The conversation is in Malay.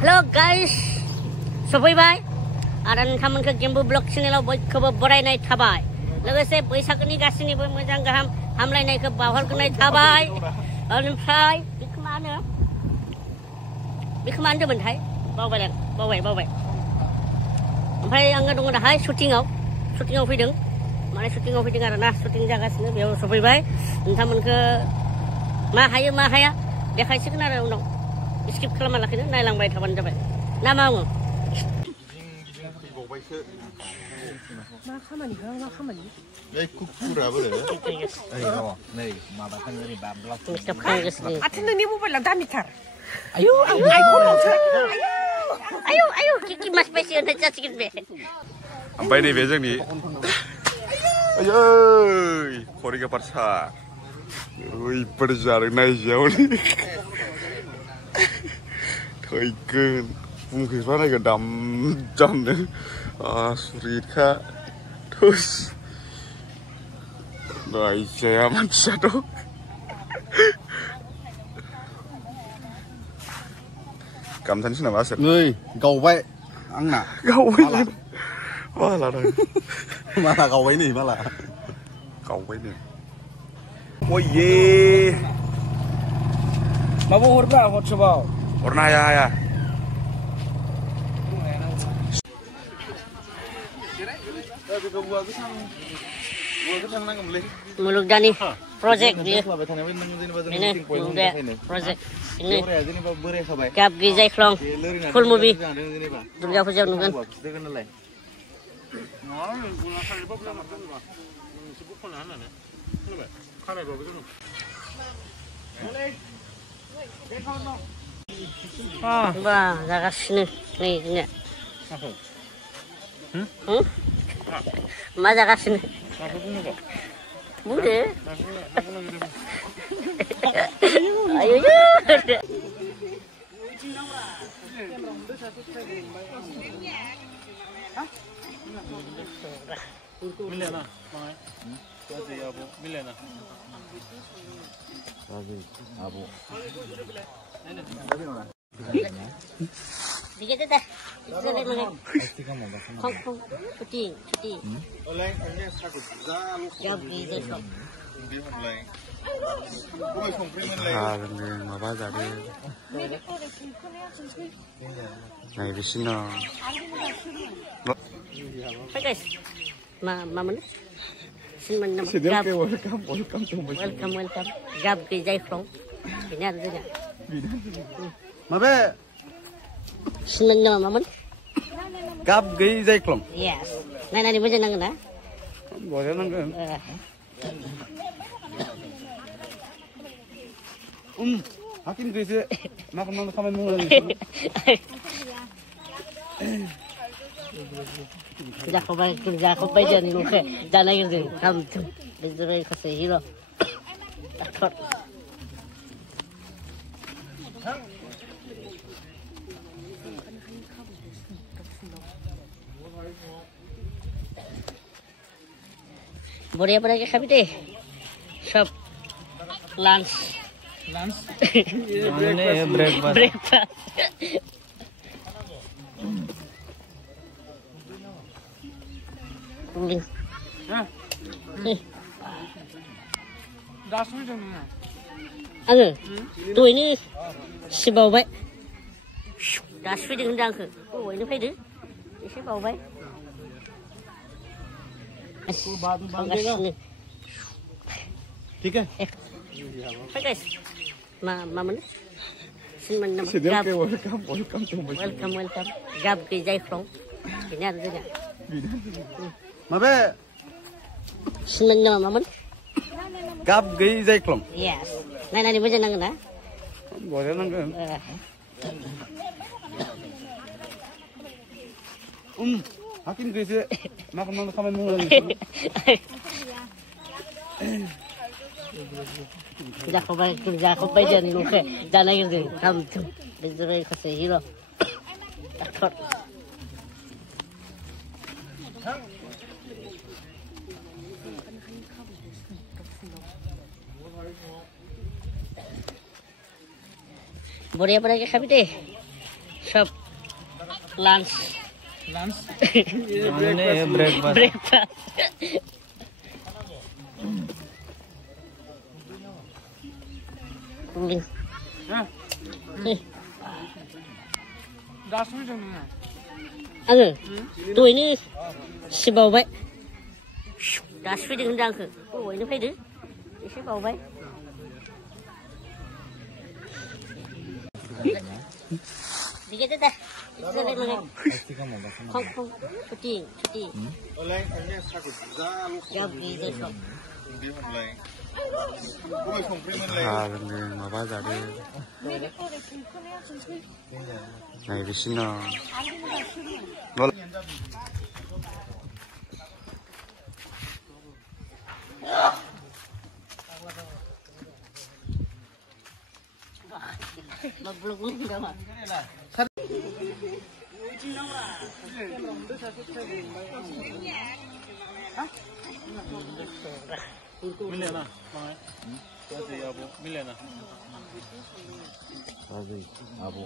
Hello guys, सफैबाय आरो नोंथांमोनखौ गेम्बु ब्लग चेनेलाव बयखौबो बरायनाय थाबाय लोगोसे बैसागोनि गासैनिबो मोजां गाहाम हामलायनायखौ बावहरग्रोनाय थाबाय ओमफ्राय बेखौ मा होनदोंमोनथाय बावबाय ओमफ्राय आङो दङ दाहाय शुटिंआव फैदों माने शुटिंआव फैदों आरोना शुटिं जागासिनो बेयाव सफैबाय नोंथांमोनखौ मा हायो मा हाया देखायसिगोन आरो उनाव स्किप खालामा लाखिनो नायलांबाय थाबानो जाबाय ना मा बुङो मा खामानि बै कुकुराबो नै माबा थाङो ओरै बाब्ला आथिं नोंनि मबाइलाव दामिथार आयौ आं आइफोनावसो आयौ कि मास बायसो होननाय जासिगोन बे ओमफ्राय नैबे जोंनि आयै खरिगापार सा ओरैबादि जादों नायजायाव थैगोन बुंफेरबा नायगोन दामनो आसुरितखा थुस नायजाया मानसियाथ' गामथानोसै नामा आसोर नै गावबाय आंना माला गावबाय नै माला गावबाय नै अये माबा हरब्रा हरसबाव हरनो हाया मुलुगदानि प्रजेक्ट बियो प्रजेक्ट गाब गैजायख्लं फुल मुभि दुर्गा फुजायाव नुगोन बा जागासिनो नै जोंनिया मा जागासिनो बुंदो आयौ मिलेना मिलेना आबो Dikit dah. Boleh mana? Kong cuti. Jam ni dah. माबा जादों नायबिसिनो Hai guys. Ma mana? Sin gab. Welcome. Gab ke Jaiklong. Ini ada juga. माबे Sin mana? गाब गई जायख्लं Yes. Nai baca nang na. बरे नांगोन हाकिम गैसे मा खालामनानै खामानि मावनानै जाखांबाय जोंनि न'खौ जानाय गिरदों हामथों बेजों खासे हिर' डाक्टर बढ़िया के खाबी दे सब लंच ब्रेकफास्ट आङो दहायनो सिबावबाय दासो फैदों होनदों आंखौ दहायनो फैदो एसे बावबाय ठीक है Hai guys. Ma mana? Sin mana? Gab. Welcome. Gab ke Jaiklong. Ini ada juga. माबे Sin mana? गाब गई जायख्लं Yes. Nai baca nang na. बरे नांगोन हाकिम गैसे मा खालामनानै खामानि मावनानै जाखांबाय जोंनि न'खौ जानाय गिरदों हामथों बेजों खासे हिर' डाक्टर बढ़िया के खाबी दे सब lunch. Breakfast. Angin, tu ini si bau baik. Dah sudah hendang ke? Oh ini faham? Si bau baik. Dikit dah. Kita lihat mana. Kong, cuti. Jauh gitu so. 마봐 자리. này 비신나. 너 Maglugong daw. Milena, Milena. Abu.